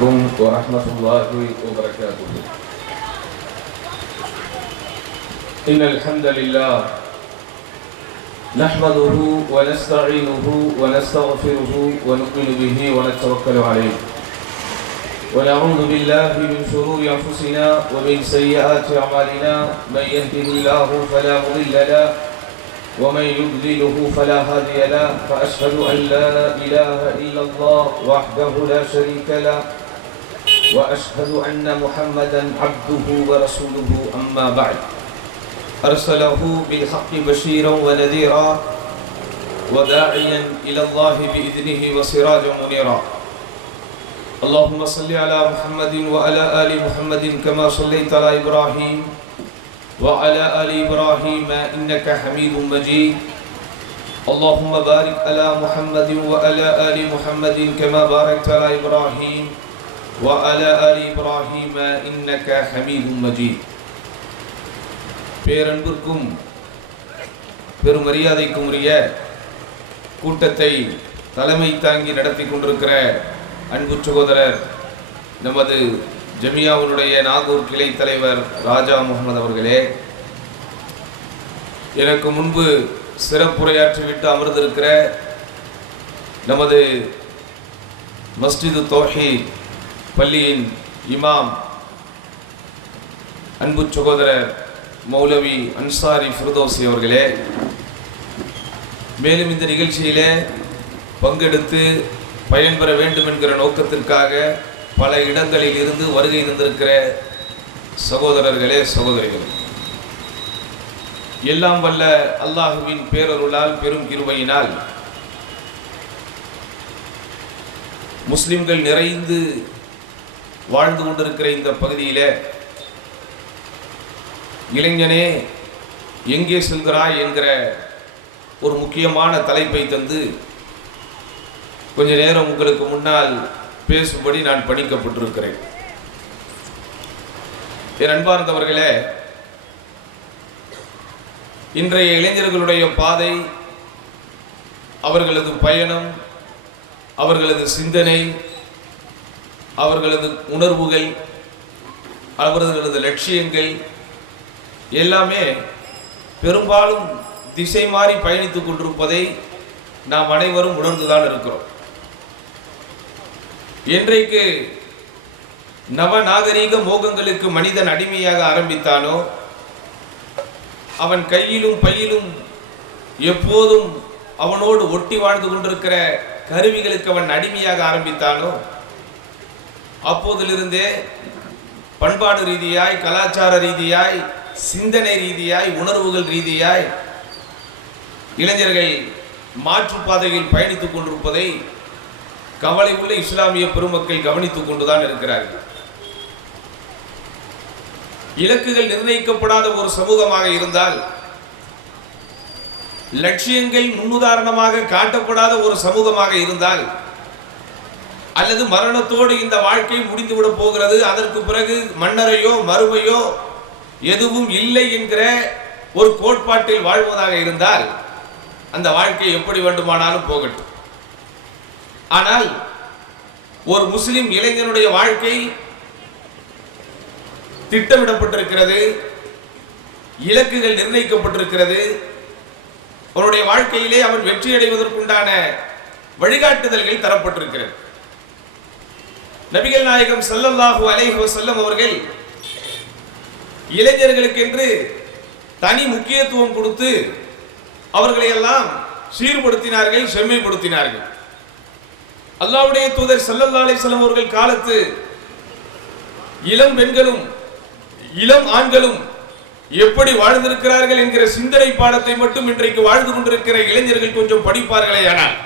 عليكم ورحمة الله وبركاته. إن الحمد لله نحمده ونستعينه ونستغفره ونؤمن به ونتوكل عليه ونعوذ بالله من شرور أنفسنا ومن سيئات أعمالنا. من يهده الله فلا مضل له ومن يضلله فلا هادي له. فأشهد أن لا إله إلا الله وحده لا شريك له وأشهد أن محمدا عبده ورسوله. أما بعد، أرسله بالحق بشيرا ونذيرا وداعيا إلى الله بإذنه وسراجا منيرا. اللهم صل على محمد وعلى آل محمد كما صليت على إبراهيم وعلى آل إبراهيم إنك حميد مجيد. اللهم بارك على محمد وعلى آل محمد كما باركت على إبراهيم وعلى آل إبراهيم إنك حميد مجيد. பேரன்பிற்கும் பெரும் மரியாதைக்கும் உரிய கூட்டத்தை தலைமை தாங்கி நடத்தி கொண்டிருக்கிற அன்பு சகோதரர் நமது ஜமியாவுடைய நாகூர் கிளை தலைவர் ராஜா முகமது அவர்களே, எனக்கு முன்பு சிறப்புரையாற்றிவிட்டு அமர்ந்திருக்கிற நமது மஸ்ஜிது தௌஹீத் பள்ளியின் இமாம் அன்பு சகோதரர் மௌலவி அன்சாரி ஃபிர்தௌசி அவர்களே, மேலும் இந்த நிகழ்ச்சியிலே பங்கெடுத்து பயன்பெற வேண்டும் என்கிற நோக்கத்திற்காக பல இடங்களில் இருந்து வருகை தந்திருக்கிற சகோதரர்களே, சகோதரிகள், எல்லாம் வல்ல அல்லாஹுவின் பேரருளால் பெரும் கிருபையினால் முஸ்லிம்கள் நிறைந்து வாழ்ந்து கொண்டிருக்கிற இந்த பகுதியிலே இளைஞனே எங்கே செல்கிறாய் என்கிற ஒரு முக்கியமான தலைப்பை தந்து கொஞ்ச நேரம் உங்களுக்கு முன்னால் பேசும்படி நான் பணிக்கப்பட்டிருக்கிறேன். என் அன்பார்ந்தவர்களே, இன்றைய இளைஞர்களுடைய பாதை, அவர்களது பயணம், அவர்களது சிந்தனை, அவர்களது உணர்வுகள், அவர்களது லட்சியங்கள் எல்லாமே பெரும்பாலும் திசை மாறி பயணித்துக் கொண்டிருப்பதை நாம் அனைவரும் உணர்ந்துதான் இருக்கிறோம். என்றைக்கு நவநாகரீக மோகங்களுக்கு மனிதன் அடிமையாக ஆரம்பித்தானோ, அவன் கையிலும் பையிலும் எப்போதும் அவனோடு ஒட்டி வாழ்ந்து கொண்டிருக்கிற கருவிகளுக்கு அவன் அடிமையாக ஆரம்பித்தானோ, அப்போதிலிருந்தே பண்பாடு ரீதியாய், கலாச்சார ரீதியாய், சிந்தனை ரீதியாய், உணர்வுகள் ரீதியாய் இளைஞர்கள் மாற்றுப்பாதையில் பயணித்துக் கொண்டிருப்பதை கவலை உள்ள இஸ்லாமிய பெருமக்கள் கவனித்துக் கொண்டுதான் இருக்கிறார்கள். இலக்குகள் நிர்ணயிக்கப்படாத ஒரு சமூகமாக இருந்தால், லட்சியங்கள் முன்னுதாரணமாக காட்டப்படாத ஒரு சமூகமாக இருந்தால், அல்லது மரணத்தோடு இந்த வாழ்க்கை முடிந்துவிட போகிறது, அதற்கு பிறகு மன்னரையோ மறுமையோ எதுவும் இல்லை என்கிற ஒரு கோட்பாட்டில் வாழ்வதாக இருந்தால், அந்த வாழ்க்கை எப்படி வேண்டுமானாலும் போகட்டும். ஆனால் ஒரு முஸ்லிம் இளைஞனுடைய வாழ்க்கை திட்டமிடப்பட்டிருக்கிறது, இலக்குகள் நிர்ணயிக்கப்பட்டிருக்கிறது. அவனுடைய வாழ்க்கையிலே அவன் வெற்றி அடைவதற்குண்டான வழிகாட்டுதல்கள் தரப்பட்டிருக்கிறது. நபிகள் நாயகம் ஸல்லல்லாஹு அலைஹி வஸல்லம் அவர்கள் இளைஞர்களுக்கென்று தனி முக்கியத்துவம் கொடுத்து அவர்களை எல்லாம் சீர்படுத்தினார்கள், செம்மைப்படுத்தினார்கள். அல்லாஹ்வுடைய தூதர் ஸல்லல்லாஹு அலைஹி வஸல்லம் அவர்கள் காலத்து இளம் பெண்களும் இளம் ஆண்களும் எப்படி வாழ்ந்திருக்கிறார்கள் என்கிற சிந்தனை பாடத்தை மட்டும் இன்றைக்கு வாழ்ந்து கொண்டிருக்கிற இளைஞர்கள் கொஞ்சம் படிப்பார்களே, ஆனால்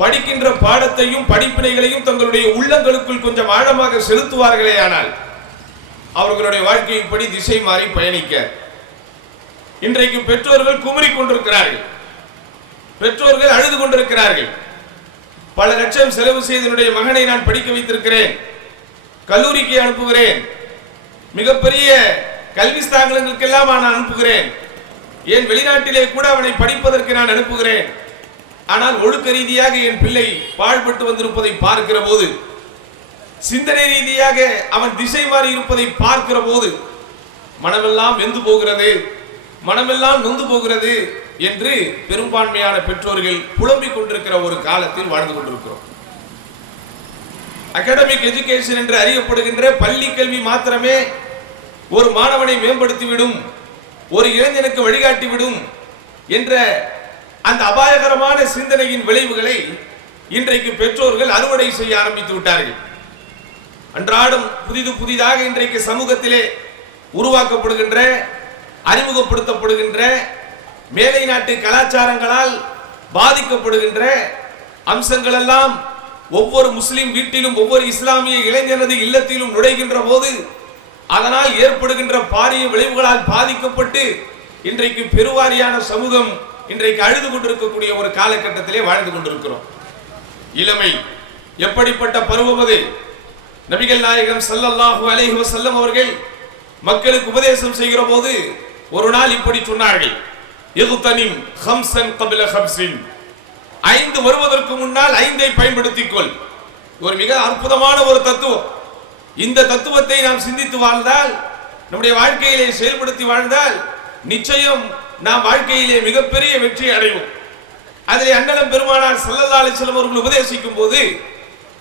படிக்கின்ற பாடத்தையும் படிப்பினைகளையும் தங்களுடைய உள்ளங்களுக்குள் கொஞ்சம் ஆழமாக செலுத்துவார்களே, ஆனால் அவர்களுடைய வாழ்க்கையை படி திசை மாறி பயணிக்க இன்றைக்கு பெற்றோர்கள் குமரி கொண்டிருக்கிறார்கள், பெற்றோர்கள் அழுது கொண்டிருக்கிறார்கள். பல லட்சம் செலவு செய்து என்னுடைய மகனை நான் படிக்க வைத்திருக்கிறேன், கல்லூரிக்கு அனுப்புகிறேன், மிகப்பெரிய கல்வி ஸ்தானங்களுக்கெல்லாம் நான் அனுப்புகிறேன், ஏன் வெளிநாட்டிலே கூட அவனை படிப்பதற்கு நான் அனுப்புகிறேன். ஆனால் ஒழுக்க ரீதியாக என் பிள்ளை பாழ்பட்டு வந்திருப்பதை பார்க்கிற போது சிந்தனை ரீதியாக அவன் திசை மாறி இருப்பதை பார்க்கிற போது மனமெல்லாம் வெந்து போகிறது, மனமெல்லாம் நொந்து போகிறது என்று பெரும்பான்மையான பெற்றோர்கள் புலம்பிக் கொண்டிருக்கிற ஒரு காலத்தில் வாழ்ந்து கொண்டிருக்கிறோம். அகாடமிக் எஜுகேஷன் என்று அறியப்படுகின்ற பள்ளி கல்வி மாத்திரமே ஒரு மாணவனை மேம்படுத்திவிடும், ஒரு இளைஞனுக்கு வழிகாட்டிவிடும் என்ற அந்த அபாயகரமான சிந்தனையின் விளைவுகளை இன்றைக்கு பெற்றோர்கள் அறுவடை செய்ய ஆரம்பித்து விட்டார்கள். அன்றாடம் புதிதாக இன்றைக்கு சமூகத்திலே உருவாக்கப்படுகின்ற, அறிமுகப்படுத்தப்படுகின்ற, மேலை நாட்டு கலாச்சாரங்களால் பாதிக்கப்படுகின்ற அம்சங்கள் எல்லாம் ஒவ்வொரு முஸ்லிம் வீட்டிலும் ஒவ்வொரு இஸ்லாமிய இளைஞனது இல்லத்திலும் நுழைகின்ற போது அதனால் ஏற்படுகின்ற பாரிய விளைவுகளால் பாதிக்கப்பட்டு இன்றைக்கு பெருவாரியான சமூகம் இன்றைக்கு அழுது கொண்டிருக்கக்கூடிய ஒரு காலகட்டத்திலே வாழ்ந்து கொண்டிருக்கிறோம். இளமை எப்படிப்பட்ட பருவம் அது? நபிகள் நாயகம் ஸல்லல்லாஹு அலைஹி வஸல்லம் அவர்கள் மக்களுக்கு உபதேசம் செய்கிற போது ஒரு நாள் இப்படி சொன்னார்கள், இக்தனிம் ஹம்ஸன் கப்ல ஹம்ஸின், 5 வருவதற்கு முன்னால் 5ஐ பயன்படுத்திக் கொள். ஒரு மிக அற்புதமான ஒரு தத்துவம். இந்த தத்துவத்தை நாம் சிந்தித்து வாழ்ந்தால், நம்முடைய வாழ்க்கையிலே செயல்படுத்தி வாழ்ந்தால் நிச்சயம் நாம் வாழ்க்கையிலே மிகப்பெரிய வெற்றி அடைவோம். அதிலே அண்ணலம் பெருமானார் ஸல்லல்லாஹு அலைஹி வஸல்லம் அவர்கள் உபதேசிக்கும் போது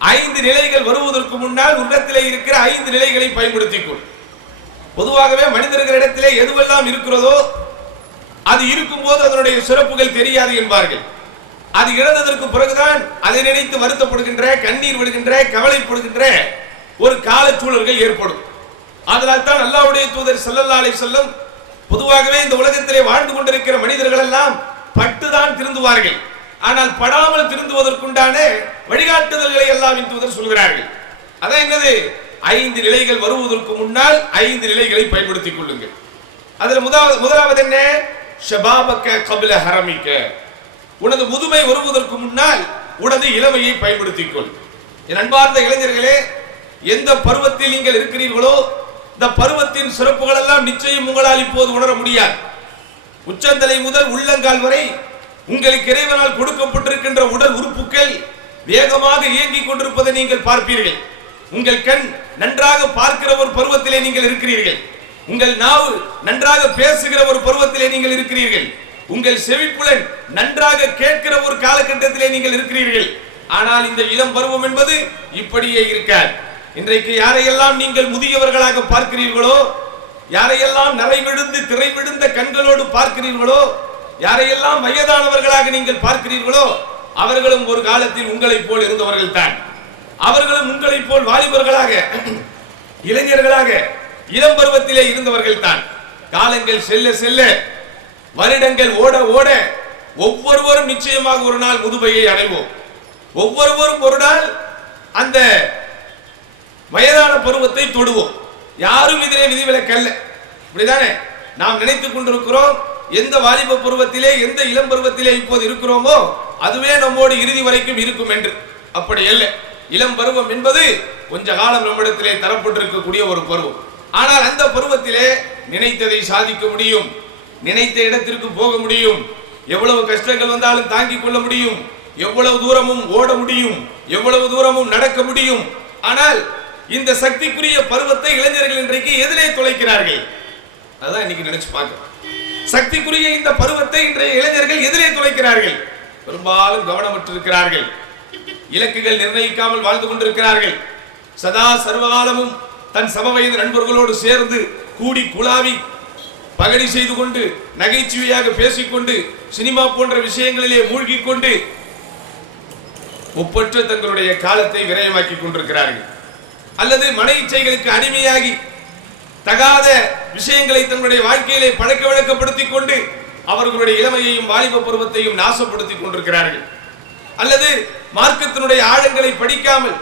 5 நிலைகள் வருவதற்கு முன்னால் உள்ளத்திலே இருக்கிற 5 நிலைகளை பயன்படுத்திக் கொள். பொதுவாகவே மனிதர்களிடத்திலே எதுவெல்லாம் இருக்கிறதோ அது இருக்கும் போது அதனுடைய சிறப்புகள் தெரியாது என்பார்கள். அது இழந்ததற்கு பிறகுதான் அதை நினைத்து வருத்தப்படுகின்ற, கண்ணீர் விடுகின்ற, கவலைப்படுகின்ற ஒரு கால சூழல்கள் ஏற்படும். அதனால் தான் அல்லாஹ்வுடைய தூதர் ஸல்லல்லாஹு அலைஹி வஸல்லம் பொதுவாகவே இந்த உலகத்திலே வாழ்ந்து கொண்டிருக்கிற மனிதர்கள் எல்லாம் பட்டுதான் திருந்துவார்கள், ஆனால் படாமல் திருந்துவதற்குண்டான வழிகாட்டுதல்களை அல்லாஹ்வின் தூதர் சொல்கிறார்கள். அதான் என்னது? 5 நிலைகள் வருவதற்கு முன்னால் 5 நிலைகளை பயன்படுத்திக் கொள்ளுங்கள். அதுல முதலாவது என்ன? ஷபாபக கப்ல ஹரமிக, உனது முதுமை வருவதற்கு முன்னால் உனது இளமையை பயன்படுத்திக் கொள். என் அன்பார்ந்த இளைஞர்களே, எந்த பருவத்தில் நீங்கள் இருக்கிறீர்களோ இந்த பருவத்தின் சிறப்புகள் எல்லாம் நிச்சயம் உங்களால் இப்போது உணர முடியாது. உச்சந்தலை முதல் உள்ளங்கால் வரை உங்களுக்கு இறைவனால் கொடுக்கப்பட்டிருக்கின்ற உடல் உறுப்புகள் வேகமாக இயங்கிக் கொண்டிருப்பதை நீங்கள் பார்ப்பீர்கள். உங்கள் கண் நன்றாக பார்க்கிற ஒரு பருவத்திலே நீங்கள் இருக்கிறீர்கள். உங்கள் நாவு நன்றாக பேசுகிற ஒரு பருவத்திலே நீங்கள் இருக்கிறீர்கள். உங்கள் செவிப்புலன் நன்றாக கேட்கிற ஒரு காலகட்டத்திலே நீங்கள் இருக்கிறீர்கள். ஆனால் இந்த இளம் பருவம் என்பது இப்படியே இருக்காது. இன்றைக்கு யாரையெல்லாம் நீங்கள் முதியவர்களாக பார்க்கிறீர்களோ, யாரையெல்லாம் நரை விழுந்து திரை விழுந்த கண்களோடு பார்க்கிறீர்களோ, யாரையெல்லாம் வயதானவர்களாக நீங்கள் பார்க்கிறீர்களோ, அவர்களும் ஒரு காலத்தில் உங்களைப் போல் இருந்தவர்கள் தான். அவர்களும் உங்களைப் போல் வாலிபர்களாக, இளைஞர்களாக, இளம் பருவத்திலே இருந்தவர்கள் தான். காலங்கள் செல்ல செல்ல, வருடங்கள் ஓட ஓட ஒவ்வொருவரும் நிச்சயமாக ஒரு நாள் முதுமையை அடைவோம். ஒவ்வொருவரும் ஒரு நாள் அந்த வயதான பருவத்தை தொடுவோம். யாரும் இதிலே விதிவிலக்கல்ல. இப்படிதானே நாம் நினைத்துக் கொண்டிருக்கிறோம். எந்த வாலிப பருவத்திலே, எந்த இளம் பருவத்திலே இப்போது இருக்கிறோமோ அதுவே நம்மோடு இறுதி வரைக்கும் இருக்கும் என்று. அப்படி அல்ல. இளம் பருவம் என்பது கொஞ்ச காலம் நம்மிடத்திலே தரப்பட்டிருக்கக்கூடிய ஒரு பருவம். ஆனால் அந்த பருவத்திலே நினைத்ததை சாதிக்க முடியும், நினைத்த இடத்திற்கு போக முடியும், எவ்வளவு கஷ்டங்கள் வந்தாலும் தாங்கிக் கொள்ள முடியும், எவ்வளவு தூரமும் ஓட முடியும், எவ்வளவு தூரமும் நடக்க முடியும். ஆனால் இந்த சக்திக்குரிய பருவத்தை இளைஞர்கள் இன்றைக்கு எதிலே தொலைக்கிறார்கள்? அதான் இன்னைக்கு நினைச்சு பார்க்கிறோம். சக்திக்குரிய இந்த பருவத்தை இன்றைய இளைஞர்கள் எதிலே தொலைக்கிறார்கள்? பெரும்பாலும் கவனமற்றிருக்கிறார்கள். இலக்குகள் நிர்ணயிக்காமல் வாழ்ந்து கொண்டிருக்கிறார்கள். சதா சர்வகாலமும் தன் சமவயது நண்பர்களோடு சேர்ந்து கூடி குழாவி பகடி செய்து கொண்டு நகைச்சுவையாக பேசிக்கொண்டு சினிமா போன்ற விஷயங்களிலே மூழ்கி கொண்டு ஒப்பற்ற தங்களுடைய காலத்தை விரயமாக்கி கொண்டிருக்கிறார்கள். அல்லது மன இச்சைகளுக்கு அடிமையாகி தகாத விஷயங்களை தங்களுடைய வாழ்க்கையிலே பழக்க வழக்கப்படுத்திக் கொண்டு அவர்களுடைய இளமையையும் வாலிப பருவத்தையும் நாசப்படுத்திக் கொண்டிருக்கிறார்கள். அல்லது மார்க்கத்தினுடைய ஆழங்களை படிக்காமல்,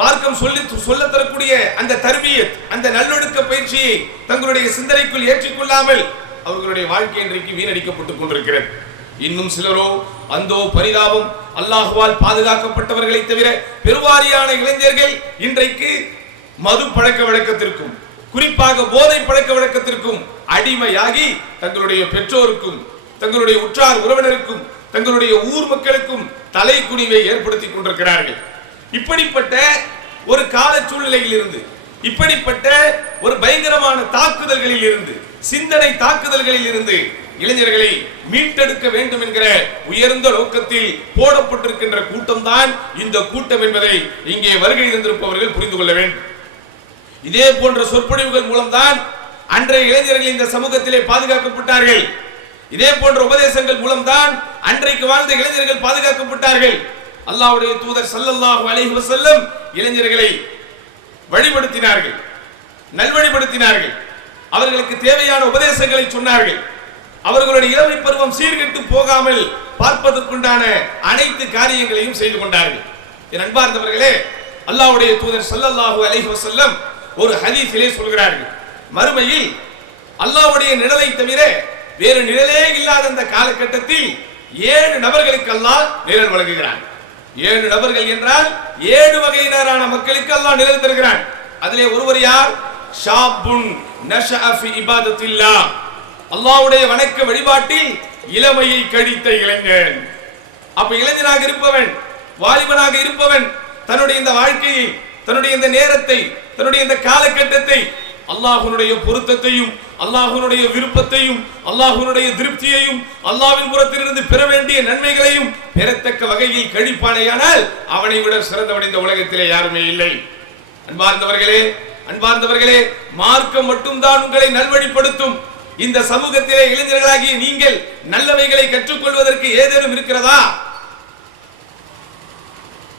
மார்க்கம் சொல்ல தரக்கூடிய அந்த தர்பியத், அந்த நல்லொழுக்க பயிற்சியை தங்களுடைய சிந்தனைக்குள் ஏற்றிக்கொள்ளாமல் அவர்களுடைய வாழ்க்கை இன்றைக்கு வீணடிக்கப்பட்டுக் கொண்டிருக்கிறது. இன்னும் சிலரோ அந்தோ பரிதாபம், அல்லாஹுவால் பாதுகாக்கப்பட்டவர்களை தவிர பெருவாரியான இளைஞர்கள் இன்றைக்கு மது பழக்க வழக்கத்திற்கும், குறிப்பாக போதை பழக்க வழக்கத்திற்கும் அடிமையாகி தங்களுடைய பெற்றோருக்கும், தங்களுடைய உற்றார் உறவினருக்கும், தங்களுடைய ஊர் மக்களுக்கும் தலை குனிவை ஏற்படுத்திக் கொண்டிருக்கிறார்கள். இப்படிப்பட்ட ஒரு கால சூழ்நிலையில் இருந்து, இப்படிப்பட்ட ஒரு பயங்கரமான தாக்குதல்களில் இருந்து, சிந்தனை தாக்குதல்களில் இருந்து இளைஞர்களை மீட்டெடுக்க வேண்டும் என்கிற உயர்ந்த நோக்கத்தில் போடப்பட்டிருக்கின்ற கூட்டம் தான் இந்த கூட்டம் என்பதை இங்கே வருகை இருந்திருப்பவர்கள் புரிந்து கொள்ள வேண்டும். இதே போன்ற சொற்பொழிவுகள் மூலம்தான் அன்றைய இளைஞர்கள் இந்த சமூகத்திலே பாதுகாக்கப்பட்டார்கள். இதே போன்ற உபதேசங்கள் மூலம்தான் அன்றைக்கு வாழ்ந்த இளைஞர்கள் பாதுகாக்கப்பட்டார்கள். அல்லாஹ்வுடைய தூதர் ஸல்லல்லாஹு அலைஹி வஸல்லம் இளைஞர்களை வழிபடுத்தினார்கள், நல்வழிப்படுத்தினார்கள். அவர்களுக்கு தேவையான உபதேசங்களை சொன்னார்கள். அவர்களுடைய இளமை பருவம் சீர்கெட்டு போகாமல் பார்ப்பதற்குண்டான அனைத்து காரியங்களையும் செய்து கொண்டார்கள். என் அன்பார்ந்தவர்களே, அல்லாஹ்வுடைய தூதர் ஸல்லல்லாஹு அலைஹி வஸல்லம் ஒரு ஹதீஸிலே சொல்கிறார்கள், மறுமையில் அல்லாஹ்வுடைய நிழலை தவிர வேறு நிழலே இல்லாத அந்த காலகட்டத்தில் 7 நபர்களுக்கு அல்லாஹ் நிழல் வழங்குகிறான். 7 நபர்கள் என்றால் 7 வகையினரான மக்களுக்கு அல்லாஹ் நிழல் தருகிறான். அதிலே ஒருவர் யார்? ஷாபுன் நஷஅ ஃபி இபாதத்தில்லாஹ், அல்லாஹ்வுடைய வணக்க வழிபாட்டில் இளமையை கழித்த இளைஞன். அப்ப இளைஞனாக இருப்பவன், வாலிபனாக இருப்பவன் தன்னுடைய இந்த வாழ்க்கையை, தன்னுடைய இந்த நேரத்தை, தன்னுடைய இந்த காலகட்டத்தை அல்லாஹ்வுடைய பொருத்தத்தையும், அல்லாஹ்வுடைய விருப்பத்தையும், அல்லாஹ்வுடைய திருப்தியையும், அல்லாஹ்வின் புறத்திலிருந்து பெற வேண்டிய நன்மைகளையும் பெறத்தக்க வகையில் கழிப்பானேயானால் அவனை விட சிறந்தவன் இந்த உலகத்திலே யாருமே இல்லை. அன்பார்ந்தவர்களே, மார்க்கம் மட்டும்தான் உங்களை நல்வழிப்படுத்தும். இந்த சமூகத்திலே இளைஞர்களாகிய நீங்கள் நல்லவைகளை கற்றுக்கொள்வதற்கு ஏதேனும் இருக்கிறதா?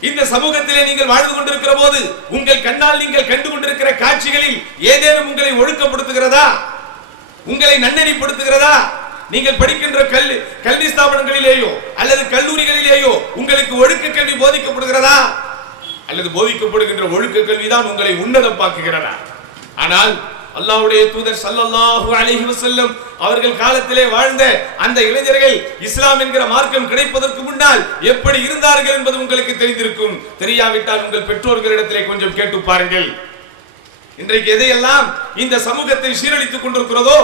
இந்த சமூகத்திலே நீங்கள் வாழ்ந்து கொண்டிருக்கிற போது உங்கள் கண்ணால் நீங்கள் கண்டு கொண்டிருக்கிற காட்சிகளில் ஏதேனும் உங்களை ஒழுக்கப்படுத்துகிறதா? உங்களை நன்னெறிப்படுத்துகிறதா? நீங்கள் படிக்கின்ற கல்வி ஸ்தாபனங்களிலேயோ அல்லது கல்லூரிகளிலேயோ உங்களுக்கு ஒழுக்க கல்வி போதிக்கப்படுகிறதா? அல்லது போதிக்கப்படுகின்ற ஒழுக்க கல்விதான் உங்களை உன்னதமாக்குகிறதா? ஆனால் அல்லாஹ்வுடைய தூதர் ஸல்லல்லாஹு அலைஹி வஸல்லம் அவர்கள் காலத்திலே வாழ்ந்த அந்த இளைஞர்கள் இஸ்லாம் என்கிற மார்க்கம் கிடைப்பதற்கு முன்னால் எப்படி இருந்தார்கள் என்பது உங்களுக்கு தெரிந்திருக்கும். தெரியாவிட்டால் உங்கள் பெற்றோர்களிடத்திலே கொஞ்சம் கேட்டு பாருங்கள். இன்றைக்கு எதையெல்லாம் இந்த சமூகத்தை சீரழித்துக் கொண்டிருக்கிறதோ,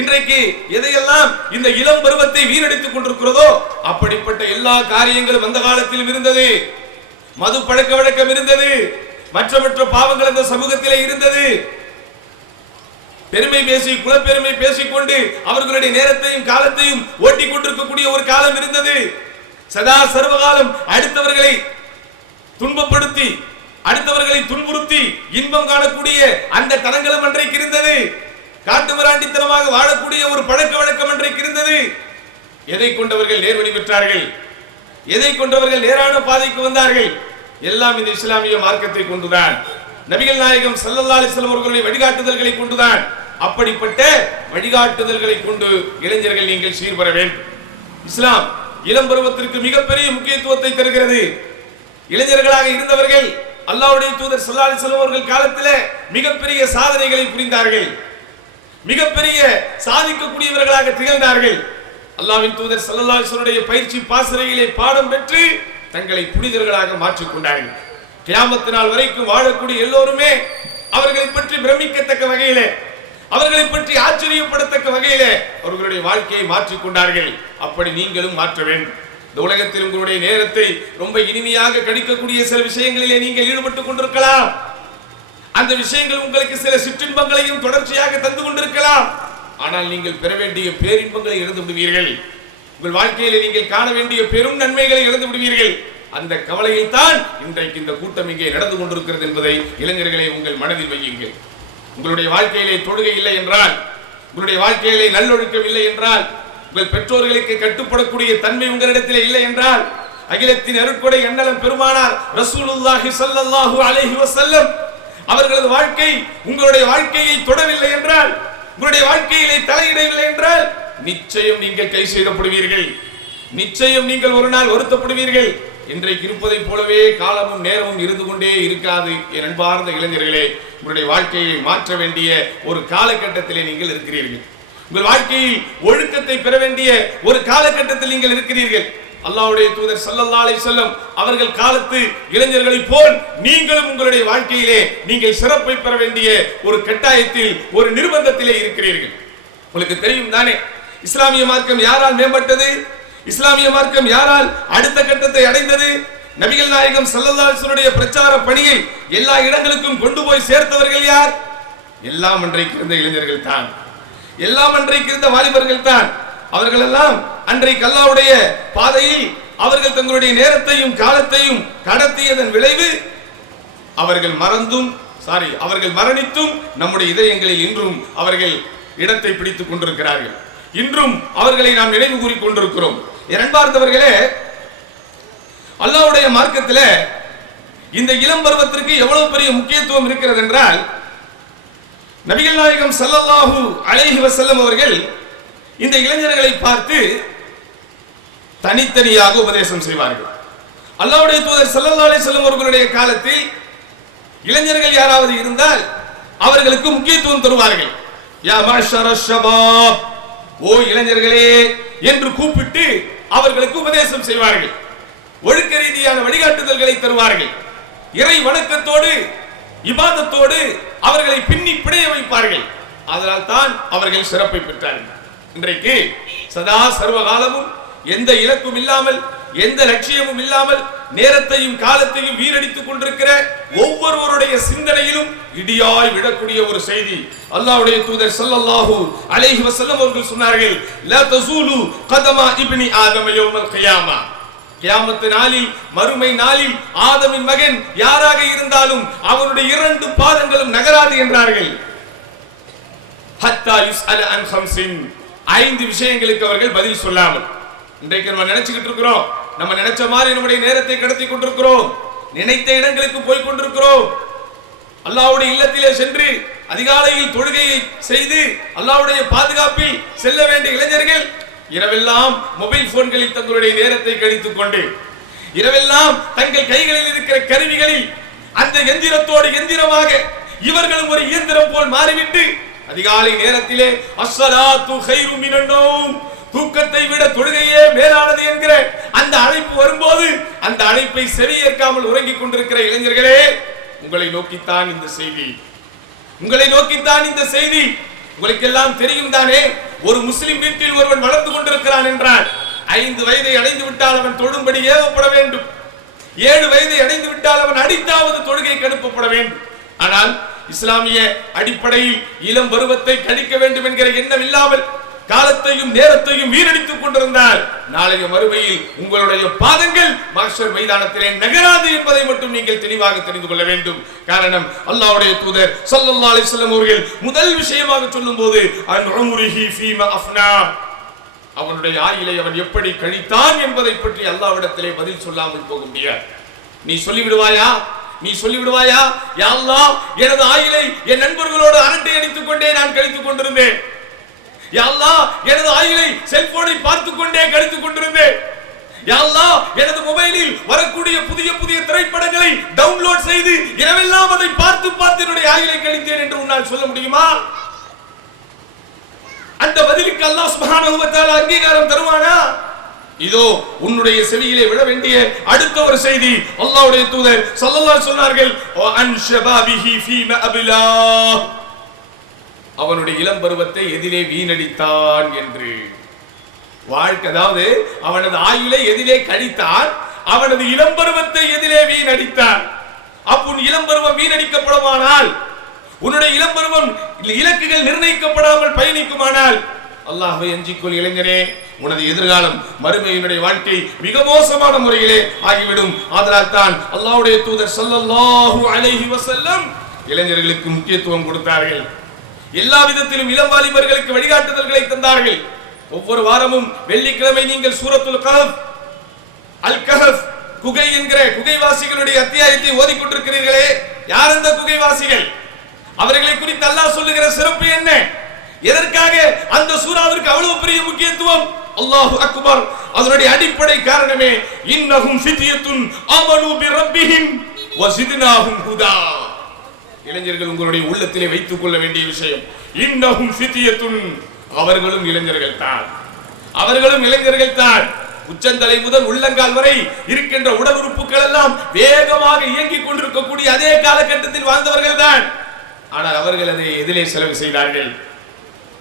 இன்றைக்கு எதையெல்லாம் இந்த இளம் பருவத்தை வீணடித்துக் கொண்டிருக்கிறதோ, அப்படிப்பட்ட எல்லா காரியங்களும் அந்த காலத்திலும் இருந்தது. மது பழக்க வழக்கம் இருந்தது, மற்ற பாவங்கள் அந்த சமூகத்திலே இருந்தது. பெருமை பேசி, குலப்பெருமை பேசிக்கொண்டு அவர்களுடைய நேரத்தையும் காலத்தையும் ஓட்டி கொண்டிருக்கக்கூடிய ஒரு காலம் இருந்தது. சதா சர்வகாலம் அடுத்தவர்களை துன்பப்படுத்தி, அடுத்தவர்களை துன்புறுத்தி இன்பம் காணக்கூடிய அந்த தனங்களும் அன்றைக்கு இருந்தது. காட்டு மிராண்டித்தனமாக வாழக்கூடிய ஒரு பழக்க வழக்கம் அன்றைக்கு இருந்தது. எதை கொண்டவர்கள் நேர்வழி பெற்றார்கள்? எதை கொண்டவர்கள் நேரான பாதைக்கு வந்தார்கள்? எல்லாம் இந்த இஸ்லாமிய மார்க்கத்தை கொண்டுதான், நபிகள் நாயகம் ஸல்லல்லாஹு அலைஹி வஸல்லம் அவர்களுடைய வழிகாட்டுதல்களை கொண்டுதான். அப்படிப்பட்ட வழிகாட்டுதல்களை கொண்டு இளைஞர்கள் நீங்கள் சீர்பெற வேண்டும். இஸ்லாம் இளம் பருவத்திற்கு மிகப்பெரிய முக்கியத்துவத்தை தருகிறது. இளைஞர்களாக இருந்தவர்கள் அல்லாஹ்வுடைய தூதர் ஸல்லல்லாஹு அலைஹி வஸல்லம் அவர்கள் காலத்திலே மிகப்பெரிய சாதனைகளை புரிந்தார்கள், மிகப்பெரிய சாதிக்கக்கூடியவர்களாக திகழ்ந்தார்கள். அல்லாஹ்வின் தூதர் ஸல்லல்லாஹு அலைஹி வஸல்லம் பயிற்சி பாசறையிலே பாடம் பெற்று தங்களை புனிதர்களாக மாற்றிக் கொண்டார்கள். கியாமத் நாள் வரைக்கும் வாழக்கூடிய எல்லோருமே அவர்களை பற்றி பிரமிக்கத்தக்க வகையிலே, அவர்களை பற்றி ஆச்சரியப்படத்தக்க வகையிலே அவர்களுடைய வாழ்க்கையை மாற்றிக் கொண்டார்கள். அப்படி நீங்களும் மாற்ற வேண்டும். இந்த உலகத்தில் உங்களுடைய நேரத்தை ரொம்ப இனிமையாக கழிக்கக்கூடிய சில விஷயங்களிலே நீங்கள் ஈடுபட்டுக் கொண்டிருக்கலாம். அந்த விஷயங்கள் உங்களுக்கு சில சிற்றின்பங்களையும் தொடர்ச்சியாக தந்து கொண்டிருக்கலாம். ஆனால் நீங்கள் பெற வேண்டிய பேரின்பங்களை இழந்து விடுவீர்கள். உங்கள் வாழ்க்கையிலே நீங்கள் காண வேண்டிய பெரும் நன்மைகளை இழந்து விடுவீர்கள். அந்த கவலையில் தான் இன்றைக்கு இந்த கூட்டம் இங்கே நடந்து கொண்டிருக்கிறது என்பதை இளைஞர்களை உங்கள் மனதில் வையுங்கள். உங்களுடைய வாழ்க்கையிலே தொழுகை இல்லை என்றால், உங்களுடைய வாழ்க்கையிலே நல்லொழுக்கம் இல்லை என்றால், உங்கள் பெற்றோர்களுக்கு கட்டுப்படக்கூடிய தன்மை உங்களிடத்திலே இல்லை என்றால், அகிலத்தின் அருட்கொடை அண்ணலம் பெருமானார் ரசூலுல்லாஹி ஸல்லல்லாஹு அலைஹி வஸல்லம் அவர்களது வாழ்க்கை உங்களுடைய வாழ்க்கையை தொடவில்லை என்றால், உங்களுடைய வாழ்க்கையிலே தலையிடவில்லை என்றால், நிச்சயம் நீங்கள் கை செய்யப்படுவீர்கள். நிச்சயம் நீங்கள் ஒரு நாள் வருத்தப்படுவீர்கள். இன்றைக்கு இருப்பதை போலவே காலமும் நேரமும் இருந்து கொண்டே இருக்காது. என் அன்பார்ந்த இளைஞர்களே, உங்களுடைய வாழ்க்கையை மாற்ற வேண்டிய ஒரு காலகட்டத்திலே நீங்கள் இருக்கிறீர்கள். உங்கள் வாழ்க்கையில் ஒழுக்கத்தை பெற வேண்டிய ஒரு காலகட்டத்தில் நீங்கள் இருக்கிறீர்கள். அல்லாஹ்வுடைய தூதர் ஸல்லல்லாஹு அலைஹி வஸல்லம் அவர்கள் காலத்து இளைஞர்களைப் போல் நீங்களும் உங்களுடைய வாழ்க்கையிலே நீங்கள் சிறப்பை பெற வேண்டிய ஒரு கட்டாயத்தில், ஒரு நிர்பந்தத்திலே இருக்கிறீர்கள். உங்களுக்கு தெரியும் தானே, இஸ்லாமிய மார்க்கம் யாரால் மேம்பட்டது? இஸ்லாமிய மார்க்கம் யாரால் அடுத்த கட்டத்தை அடைந்தது? நபிகள் நாயகம் ஸல்லல்லாஹு அலைஹி வஸல்லம் பிரச்சார பணியை எல்லா இடங்களுக்கும் கொண்டு போய் சேர்த்தவர்கள் யார்? எல்லாம் அன்றைக்கு இருந்த இளைஞர்கள் தான், எல்லாம் அன்றைக்கு இருந்த வாலிபர்கள் தான். அவர்கள் எல்லாம் அன்றைக்கு அல்லாஹ்வுடைய பாதையில் அவர்கள் தங்களுடைய நேரத்தையும் காலத்தையும் கடத்தியதன் விளைவு அவர்கள் மரணித்தும் நம்முடைய இதயங்களில் இன்றும் அவர்கள் இடத்தை பிடித்துக் கொண்டிருக்கிறார்கள். இன்றும் அவர்களை நாம் நினைவு கூறிக் கொண்டிருக்கிறோம். இரண்டார்ந்தவர்களே, அல்லாஹ்வுடைய மார்க்கத்தில் இந்த இளம் பருவத்திற்கு எவ்வளவு பெரிய முக்கியத்துவம் இருக்கிறது என்றால், நபிகள் நாயகம் ஸல்லல்லாஹு அலைஹி வஸல்லம் அவர்கள் இந்த இளைஞர்களை பார்த்து தனித்தனியாக உபதேசம் செய்வார்கள். அல்லாஹ்வுடைய தூதர் ஸல்லல்லாஹு அலைஹி வஸல்லம் அவர்களுடைய காலத்தில் இளைஞர்கள் யாராவது இருந்தால் அவர்களுக்கு முக்கியத்துவம் தருவார்கள். யா மஅஷரஷ் ஷபாப், ஓ இளைஞர்களே என்று கூப்பிட்டு அவர்களுக்கு உபதேசம் செய்வார்கள். ஒழுக்க ரீதியான வழிகாட்டுதல்களை தருவார்கள். இறை வணக்கத்தோடு இபாதத்தோடு அவர்களை பின்னி பிணைய வைப்பார்கள். அதனால் தான் அவர்கள் சிறப்பை பெற்றார்கள். இன்றைக்கு சதா சர்வகாலமும் எந்த இலக்கும் இல்லாமல் எந்த லட்சியமும் இல்லாமல் நேரத்தையும் காலத்தையும் வீணடித்துக் கொண்டிருக்கிற ஒவ்வொருவருடைய சிந்தனையிலும் இடியாய் விடக்கூடிய ஒரு செய்தி. அல்லாஹ்வுடைய தூதர் ஸல்லல்லாஹு அலைஹி வஸல்லம் அவர்கள் சொன்னார்கள், லா தஸூலு கதமா இப்னி ஆதம யௌமல் கியாமா, கியாமத் நாளில் மறுமை நாளில் ஆதமின் மகன் யாராக இருந்தாலும் அவனுடைய 2 பாதங்களும் நகராது என்றார்கள். ஹத்தா யுஸ்அல அன் ஹம்ஸின், 5 விஷயங்களுக்கு அவர்கள் பதில் சொல்லாமல். இன்றைக்கு நம்ம நினைச்சுக்கிட்டு இருக்கிறோம், நம்ம நினைச்ச மாதிரி நம்முடைய நேரத்தை கடத்தி கொண்டிருக்கிறோம், நினைத்த இடங்களுக்கு போய் கொண்டிருக்கிறோம். அல்லாஹ்வுடைய இல்லத்திலே சென்று அதிகாலையில் தொழுகையை செய்து அல்லாஹ்வுடைய பாதுகாப்பில் செல்ல வேண்டிய இளைஞர்கள் இரவெல்லாம் மொபைல் போன்களில் தங்களுடைய நேரத்தை கழித்துக் கொண்டு, இரவெல்லாம் தங்கள் கைகளில் இருக்கிற கருவிகளில் அந்த எந்திரத்தோடு எந்திரமாக இவர்களும் ஒரு இயந்திரம் போல் மாறிவிட்டு அதிகாலை நேரத்திலே அஸ்ஸலாத்து கைரு மினன் நௌம், தூக்கத்தை விட தொழுகையே மேலானது என்கிற அந்த அழைப்பு வரும்போது அந்த அழைப்பை செவியேற்காமல் உறங்கிக் கொண்டிருக்கிற இளைஞர்களே, உங்களை நோக்கித்தான் இந்த செய்தி, உங்களை நோக்கித்தான் இந்த செய்தி. உங்களுக்கு எல்லாம் தெரியும் தானே, ஒரு முஸ்லிம் வீட்டில் ஒருவன் வளர்ந்து கொண்டிருக்கிறான் என்றால் 5 வயதை அடைந்து விட்டால் அவன் தொழும்படி ஏவப்பட வேண்டும். 7 வயதை அடைந்து விட்டால் அவன் அடித்தாவது தொழுகைக்கு அனுப்பப்பட வேண்டும். ஆனால் இஸ்லாமிய அடிப்படையில் இளம் பருவத்தை கழிக்க வேண்டும் என்கிற எண்ணம் இல்லாமல் காலத்தையும் நேரத்தையும் வீணடித்துக் கொண்டிருந்தால் நாளைய மறுமையில் உங்களுடைய பாதங்கள் மஹ்ஷர் மைதானத்திலே நகராது என்பதை மட்டும் நீங்கள் தெளிவாக தெரிந்து கொள்ள வேண்டும். காரணம், அல்லாஹ்வுடைய தூதர் ஸல்லல்லாஹு அலைஹி வஸல்லம் அவர்கள் முதல் விஷயமாக சொல்லும்போது அன் உம்ரிஹி ஃபீமா அஃப்னா, அவனுடைய ஆயுளை அவன் எப்படி கழித்தான் என்பதை பற்றி அல்லாஹ்விடத்திலே பதில் சொல்லாமல் போக முடியாது. நீ சொல்லிவிடுவாயா, நீ சொல்லிவிடுவாயா, யா அல்லாஹ் எனது ஆயுளை என் நண்பர்களோடு அரட்டை அடித்துக் கொண்டே நான் கழித்துக் கொண்டிருந்தேன், யா அல்லாஹ் எனது ஆயுளை செல்போனை பார்த்துக் கொண்டே கழித்துக் கொண்டிருந்தேன், யா அல்லாஹ் எனது மொபைலில் வரக்கூடிய புதிய புதிய திரைப்படங்களை டவுன்லோட் செய்து இரவெல்லாம் அதை பார்த்து பார்த்து என்னுடைய ஆயுளை கழித்தேன் என்று உன்னால் சொல்ல முடியுமா? அந்த பதிலுக்கு அல்லாஹ் சுப்ஹானஹு வ தஆலா அங்கீகாரம் தருவானா? இதோ உன்னுடைய செவியிலே விட வேண்டிய அடுத்த ஒரு செய்தி. அல்லாஹ்வுடைய தூதர் ஸல்லல்லாஹு அலைஹி சொன்னார்கள், அன் ஷபாபிஹி ஃபீமா அப்லா, அவனுடைய இளம் பருவத்தை எதிலே வீணடித்தான் என்று. வாழ்க்கை, அதாவது அவனது ஆயுளை எதிலே கழித்தான், அவனது இளம் பருவத்தை எதிலே வீணடித்தான். அப்போ இளம் பருவம் வீணடிக்கப்படுமானால், உன்னுடைய இளம் பருவம் இலக்குகள் நிர்ணயிக்கப்படாமல் பயணிக்குமானால், அல்லாஹ்வை அஞ்சிக்கொள் இளைஞனே, உனது எதிர்காலம் மறுமையினுடைய வாழ்க்கை மிக மோசமான முறையிலே ஆகிவிடும். அதனால் தான் அல்லாஹ்வுடைய தூதர் ஸல்லல்லாஹு அலைஹி வஸல்லம் இளைஞர்களுக்கு முக்கியத்துவம் கொடுத்தார்கள். எல்லா விதத்திலும் இளம் வாலிபர்களுக்கு வழிகாட்டுதல்களை தந்தார்கள். ஒவ்வொரு வாரமும் வெள்ளிக்கிழமை நீங்கள் சூரத்துல் கஹஃப், அல் கஹஃப், குகை என்கிற குகைவாசிகளுடைய அத்தியாயத்தை ஓதிக்கொண்டிருக்கிறீர்களே, யார் அந்த குகைவாசிகள்? அவர்களை குறித்து அல்லாஹ் சொல்லுகிற சிறப்பு என்ன? எதற்காக அந்த சூராவிற்கு அவ்வளவு பெரிய முக்கியத்துவம்? அல்லாஹு அக்பர். அதனுடைய அடிப்படை காரணமே இன்னஹும் ஃபித்யத்துன் ஆமனூ பிரப்பிஹிம் வஸித்னாஹும் ஹுதா. இளைஞர்கள் உங்களுடைய உள்ளத்திலே வைத்துக் கொள்ள வேண்டிய விஷயம், இன்னஹும் ஃபித்யத்துன், அவர்களும் இளைஞர்கள் தான், அவர்களும் இளைஞர்கள் தான். உச்சந்தலை முதல் உள்ளங்கால் வரை இருக்கின்ற உடல் உறுப்புகள் எல்லாம் வேகமாக இயங்கிக் கொண்டிருக்கக்கூடிய அதே காலகட்டத்தில் வாழ்ந்தவர்கள் தான். ஆனால் அவர்கள் அதை எதிலே செலவு செய்தார்கள்?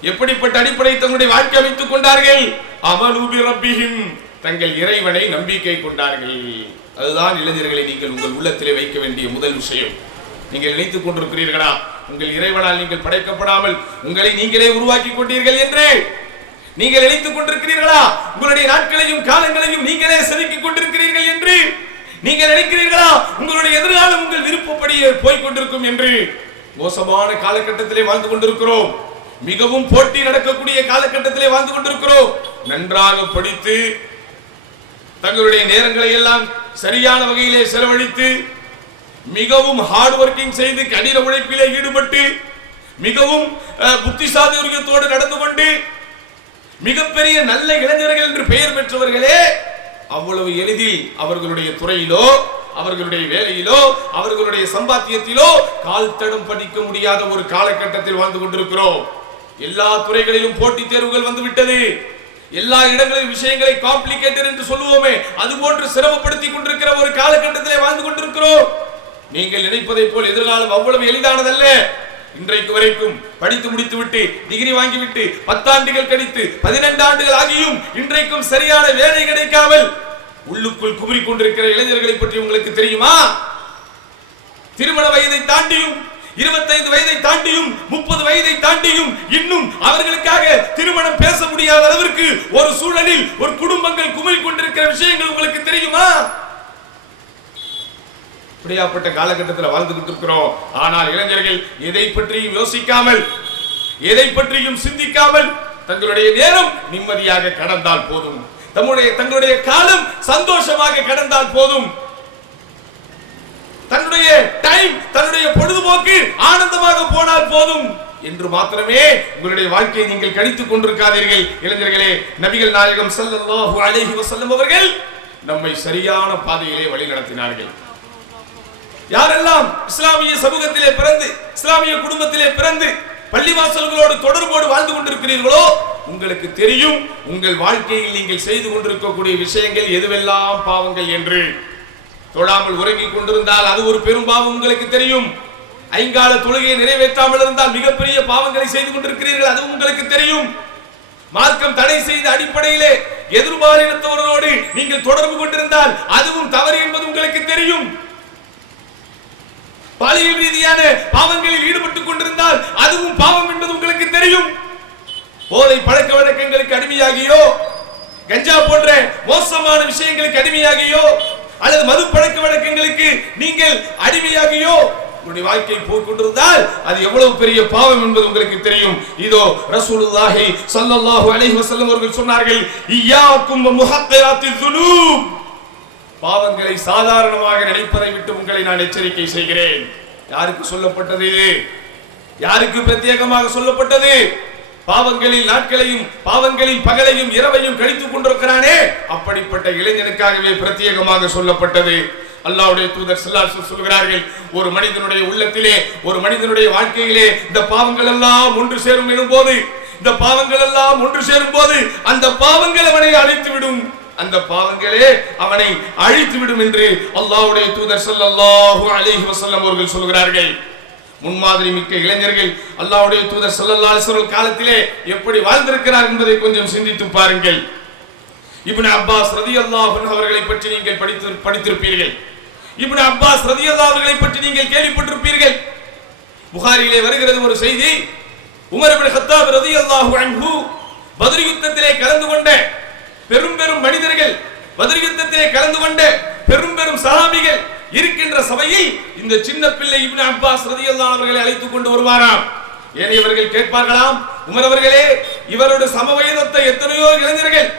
எப்படிப்பட்ட அடிப்படை தங்களுடைய வாழ்க்கை அமைத்துக் கொண்டார்கள்? அமனு பி ரப்பிஹிம், தங்கள் இறைவனை நம்பிக்கை கொண்டார்கள். அதுதான் இளைஞர்களை நீங்கள் உங்கள் உள்ளத்திலே வைக்க வேண்டிய முதல் விஷயம். நீங்கள் நினைத்துக் கொண்டிருக்கிறீர்களா உங்கள் இறைவனால் நீங்கள் படைக்கப்படாமல் உங்களை நீங்களே உருவாக்கி கொண்டீர்கள் என்று? நீங்கள் நினைத்துக் கொண்டிருக்கிறீர்களா உங்களுடைய நாட்களையும் காலங்களையும் நீங்களே செதுக்கிக் கொண்டிருக்கிறீர்கள் என்று? நீங்கள் நினைக்கிறீர்களா உங்களுடைய எதிர்காலம் உங்கள் விருப்பப்படியே போய்கொண்டிருக்கும் என்று? மோசமான காலகட்டத்திலே வாழ்ந்து கொண்டிருக்கிறோம். மிகவும் போட்டி நடக்கக்கூடிய காலகட்டத்திலே வாழ்ந்து கொண்டிருக்கிறோம். நன்றாக படித்து தங்களுடைய நேரங்களை எல்லாம் சரியான வகையிலே செலவழித்து மிகவும் ஹார்ட் ஒர்க்கிங் செய்து கடின உழைப்பிலே ஈடுபட்டு மிகவும் புத்திசாலித்தனத்தோடு நடந்து கொண்டு மிகப்பெரிய நல்ல இளைஞர்கள் என்று பெயர் பெற்றவர்களே அவ்வளவு எளிதில் அவர்களுடைய துறையிலோ அவர்களுடைய வேலையிலோ அவர்களுடைய சம்பாத்தியத்திலோ கால் தடம் பதிக்க முடியாத ஒரு காலகட்டத்தில் வாழ்ந்து கொண்டிருக்கிறோம். எல்லா துறைகளிலும் போட்டித் தேர்வுகள் வந்துவிட்டது. எல்லா இடங்களிலும் விஷயங்களை காம்ப்ளிகேட்டட் என்று சொல்லுவோமே அது போன்று சிரமப்படுத்தி கொண்டிருக்கிற ஒரு காலகட்டத்திலே வாழ்ந்து கொண்டிருக்கிறோம். நீங்கள் நினைப்பதை போல் எதிர்காலம் அவ்வளவு எளிதானதல்ல. இன்றைக்கு வரைக்கும் படித்து முடித்துவிட்டு டிகிரி வாங்கிவிட்டு 10 ஆண்டுகள் கழித்து 12 ஆண்டுகள் ஆகியும் இன்றைக்கும் சரியான வேலை கிடைக்காமல் உள்ளுக்குள் குமரிக் கொண்டிருக்கிற இளைஞர்களை பற்றி உங்களுக்கு தெரியுமா? திருமண வயதை தாண்டியும் 25 வயதை தாண்டியும் 30 வயதை தாண்டியும் இன்னும் அவர்களுக்காக திருமணம் பேச முடியாத அளவிற்கு ஒரு சூழலில் ஒரு குடும்பங்கள் குமரிக் கொண்டிருக்கிற விஷயங்கள் உங்களுக்கு தெரியுமா? இப்படியாப்பட்ட காலகட்டத்தில் வாழ்ந்துகிட்டு இருக்கிறோம். ஆனால் இளைஞர்கள் எதை பற்றியும் யோசிக்காமல் எதை பற்றியும் சிந்திக்காமல் தங்களுடைய நேரம் நிம்மதியாக கடந்தால் போதும், தங்களுடைய காலம் சந்தோஷமாக கடந்தால் போதும், தன்னுடைய டைம் தன்னுடைய பொழுதுபோக்கு ஆனந்தமாக போனால் போதும் என்று மாத்திரமே உங்களுடைய வாழ்க்கையை நீங்கள் கணித்துக் கொண்டிருக்காதீர்கள். இளைஞர்களே, நபிகள் நாயகம் ஸல்லல்லாஹு அலைஹி வஸல்லம் அவர்கள் நம்மை சரியான பாதையிலே வழிநடத்தினார்கள். யாரெல்லாம் இஸ்லாமிய சமூகத்திலே பிறந்து இஸ்லாமிய குடும்பத்திலே பிறந்து பள்ளிவாசல்களோடு தொடர்போடு வாழ்ந்து கொண்டிருக்கிறீர்களோ உங்களுக்கு தெரியும் உங்கள் வாழ்க்கையில் நீங்கள் செய்து கொண்டிருக்கக்கூடிய விஷயங்கள் எதுவெல்லாம் பாவங்கள் என்று. தொழாமல் உறங்கிக் கொண்டிருந்தால் அது ஒரு பெரும் பாவம் உங்களுக்கு தெரியும். ஐங்கால தொழுகையை நிறைவேற்றாமல் இருந்தால் மிகப்பெரிய பாவங்களை செய்து கொண்டிருக்கிறீர்கள், அதுவும் உங்களுக்கு தெரியும். மார்க்கம் தடை செய்த அடிப்படையிலே எதிர்பாலினத்தவர்களோடு நீங்கள் தொடர்பு கொண்டிருந்தால் அதுவும் தவறு என்பது உங்களுக்கு தெரியும். பாலியல் ரீதியான பாவங்களில் ஈடுபட்டுக் கொண்டிருந்தால் அதுவும் பாவம் என்பது உங்களுக்கு தெரியும். போதை பழக்க வழக்கங்களுக்கு அடிமையாகியோ கஞ்சா போன்ற மோசமான விஷயங்களுக்கு அடிமையாகியோ அல்லது மது பழக்க வழக்கங்களுக்கு நீங்கள் அடிமையாகியோ உங்களுடைய வாழ்க்கை போய் கொண்டிருந்தால் அது எவ்வளவு பெரிய பாவம் என்பது உங்களுக்கு தெரியும். இதோ ரசூலுல்லாஹி ஸல்லல்லாஹு அலைஹி வஸல்லம் அவர்கள் சொன்னார்கள், இய்யாக்கும் முஹக்கிராத்திz ஸுனூப், பாவங்களை சாதாரணமாக நினைப்பதை விட்டு உங்களை நான் எச்சரிக்கை செய்கிறேன். யாருக்கு சொல்லப்பட்டது இது? யாருக்கு பிரத்யேகமாக சொல்லப்பட்டது? பாவங்களில் நாட்களையும் பாவங்களில் பகலையும் இரவையும் கழித்துக் கொண்டிருக்கிறானே அப்படிப்பட்ட இளைஞனுக்காகவே பிரத்யேகமாக சொல்லப்பட்டது. அல்லாஹ்வுடைய தூதர் ஸல்லல்லாஹு அலைஹி வஸல்லம் சொல்கிறார்கள், ஒரு மனிதனுடைய உள்ளத்திலே ஒரு மனிதனுடைய வாழ்க்கையிலே இந்த பாவங்கள் எல்லாம் ஒன்று சேரும் எனும்போது இந்த பாவங்கள் எல்லாம் ஒன்று சேரும் போது அந்த பாவங்கள் அவனை அழித்துவிடும், அந்த பாவங்களே அவனை அழித்துவிடும் என்று அல்லாஹ்வுடைய தூதர் ஸல்லல்லாஹு அலைஹி வஸல்லம் அவர்கள் சொல்கிறார்கள். முன்மாதிரி மிக்க இளைஞர்கள் அல்லாஹ்வுடைய தூதர் ஸல்லல்லாஹு அலைஹி வஸல்லம் காலத்திலே எப்படி வாழ்ந்திருக்கிறார் என்பதை கொஞ்சம் சிந்தித்து பாருங்கள். இப்னு அப்பாஸ் ரலியல்லாஹு அன்ஹு அவர்களை பற்றி நீங்கள் படித்திருப்பீர்கள். இப்னு அப்பாஸ் ரலியல்லாஹு அவர்களை பற்றி நீங்கள் கேள்விப்பட்டிருப்பீர்கள். புகாரியிலே வருகிறது ஒரு செய்தி. உமர் இப்னு கத்தாப் ரலியல்லாஹு அன்ஹு பத்ர் யுத்தத்திலே கலந்து கொண்ட பெரும் பெரும் மனிதர்கள், பத்ர் யுத்தத்திலே கலந்து கொண்ட பெரும் பெரும் சஹாபிகள் இருக்கின்ற சபையில் இந்த சின்ன பிள்ளை இப்னு அப்பாஸ் ரலியல்லாஹு அவர்களை அழைத்துக் கொண்டு வருவாராம். ஏனையவர்கள் கேட்பார்களாம், உமர் அவர்களே, இவரோட சமவயதொத்த எத்தனையோ இளைஞர்கள்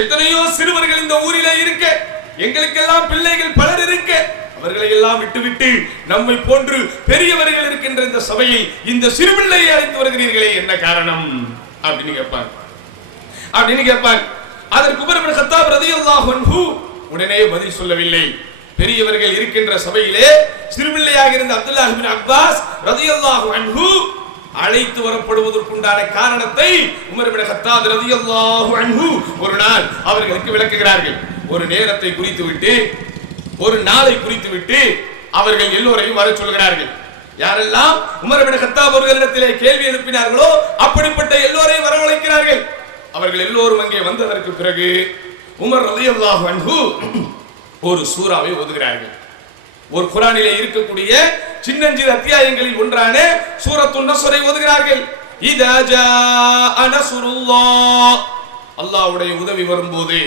எத்தனையோ சிறுவர்கள் இந்த ஊரிலே இருக்க, எங்களுக்கெல்லாம் பிள்ளைகள் பலர் இருக்க, அவர்களை எல்லாம் விட்டுவிட்டு நம்மை போன்று பெரியவர்கள் இருக்கின்ற இந்த சபையில் இந்த சிறுபிள்ளையை அழைத்து வருகிறீர்களே, என்ன காரணம் அப்படின்னு கேட்பாங்க. அதற்கு உமர் இப்னு கத்தாப் ரலியல்லாஹு அன்ஹு உடனே பதில் சொல்லவில்லை. பெரியவர்கள் இருக்கின்ற சபையிலே சிறுபிள்ளையாக இருந்த அப்துல்லாஹ் இப்னு அப்பாஸ் ரலியல்லாஹு அன்ஹு அழைத்து வரப்படுவதற்குண்டான காரணத்தை உமர் இப்னு கத்தாப் ரலியல்லாஹு அன்ஹு ஒரு நாள் அவர்களுக்கு விளக்குகிறார்கள். ஒரு நேரத்தை குறித்துவிட்டு ஒரு நாளை குறித்துவிட்டு அவர்கள் எல்லோரையும் வர சொல்கிறார்கள். யாரெல்லாம் உமர் இப்னு கத்தாப் அவர்களிடத்திலே கேள்வி எழுப்பினார்களோ அப்படிப்பட்ட எல்லோரையும் வரவழைக்கிறார்கள். அவர்கள் எல்லோரும் அங்கே வந்ததற்கு பிறகு உமர் ரலியல்லாஹு அன்ஹு ஒரு சூறாவை ஓதுகிறார்கள். ஒரு குர்ஆனிலே இருக்கக்கூடிய சின்னஞ்சிறு அத்தியாயங்களில் ஒன்றான சூரத்துன் நஸ்ரை ஓதுகிறார்கள். இதா ஜாஅ நஸ்ருல்லாஹ், அல்லாஹ்வுடைய உதவி வரும்போது,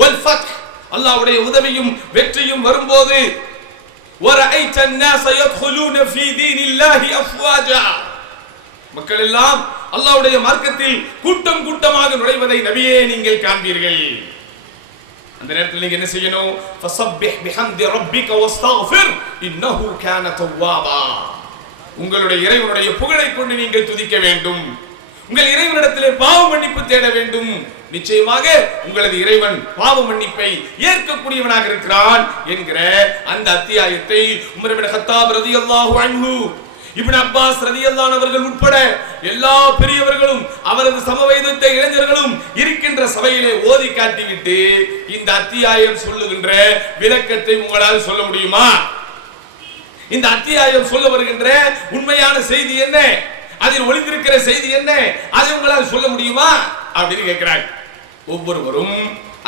வல் ஃபத்ஹ், அல்லாஹ்வுடைய உதவியும் வெற்றியும் வரும்போது, வரஐத الناس يدخلون في دين الله افواجا, மக்கள் எல்லாம் அல்லாஹ்வுடைய மார்க்கத்தில் கூட்டம் கூட்டமாக நுழைவதை நபியே நீங்கள் காண்பீர்கள். அந்த நேரத்தில் நீங்க என்ன செய்யணும்? ஃபஸப்பிஹ் பிஹம்தி ரப்பிக வஸ்தக்ஃபிர் இன்னஹு கான தவ்வாபா, உங்களுடைய இறைவனுடைய புகழை கொண்டு நீங்கள் துதிக்க வேண்டும், உங்கள் இறைவனிடத்திலே பாவ மன்னிப்பு தேட வேண்டும். நிச்சயமாக உங்களது இறைவன் பாவ மன்னிப்பை ஏற்கக்கூடியவனாக இருக்கிறான் என்கிற அந்த அத்தியாயத்தை உமர் இப்னு கத்தாப் ரலியல்லாஹு அன்ஹு, இப்னு அப்பாஸ் ரலியல்லாஹு அவர்கள் உட்பட எல்லா பெரியவர்களும் அவரது சமவயதத்த இளைஞர்களும் இருக்கின்ற சபையிலே ஓதி காட்டிவிட்டு இந்த அத்தியாயம் சொல்லுகின்ற விளக்கத்தை உங்களால் சொல்ல முடியுமா? இந்த அத்தியாயம் சொல்ல வருகின்ற உண்மையான செய்தி என்ன, அதில் ஒளிந்திருக்கிற செய்தி என்ன, அதை உங்களால் சொல்ல முடியுமா அப்படின்னு கேட்கிறாங்க. ஒவ்வொருவரும்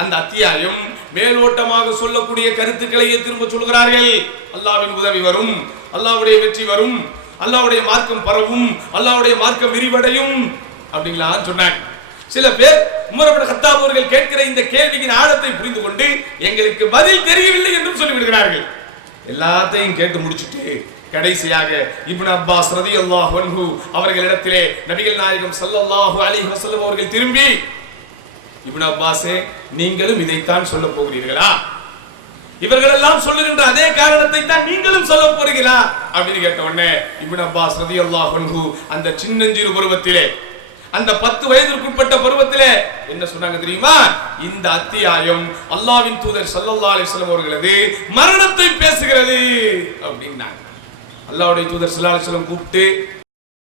அந்த அத்தியாயம் மேலோட்டமாக சொல்லக்கூடிய கருத்துக்களையே திரும்ப சொல்கிறார்கள். அல்லாஹ்வின் உதவி வரும், அல்லாஹ்வுடைய வெற்றி வரும், அல்லாஹ்வுடைய மார்க்கம் பரவும், அல்லாஹ்வுடைய மார்க்கம் விரிவடையும் அப்படிங்களா சொன்னாங்க. சில பேர் உமர் இப்னு கத்தாப் அவர்கள் கேட்கிற இந்த கேள்வியின் ஆழத்தை புரிந்து கொண்டு எங்களுக்கு பதில் தெரியவில்லை என்றும் சொல்லிவிடுகிறார்கள். எல்லாத்தையும் கேட்டு முடிச்சுட்டு கடைசியாக இப்னு அப்பாஸ் ரலியல்லாஹு அன்ஹு அவர்களிடத்திலே நபிகள் நாயகம் ஸல்லல்லாஹு அலைஹி வஸல்லம் அவர்கள் திரும்பி, இப்னு அப்பாஸே, நீங்களும் இதைத்தான் சொல்ல போகிறீர்களா? இவர்கள் எல்லாம் சொல்லுகின்ற அதே காரணத்தை தான் நீங்களும் சொல்ல போறீங்களா அப்படின்னு கேட்ட உடனே இப்னு அப்பாஸ் ரலியல்லாஹு அன்ஹு அந்த சின்னஞ்சிறு பருவத்திலே, அந்த 10 வயதிற்குட்பட்ட பருவத்திலே என்ன சொன்னாங்க தெரியுமா? இந்த அத்தியாயம் அல்லாஹ்வின் தூதர் ஸல்லல்லாஹு அலைஹி வஸல்லம் அவர்களது மரணத்தை பேசுகிறது அப்படின்னாங்க. அல்லாஹ்வுடைய தூதர் ஸல்லல்லாஹு அலைஹி வஸல்லம் கூப்பிட்டு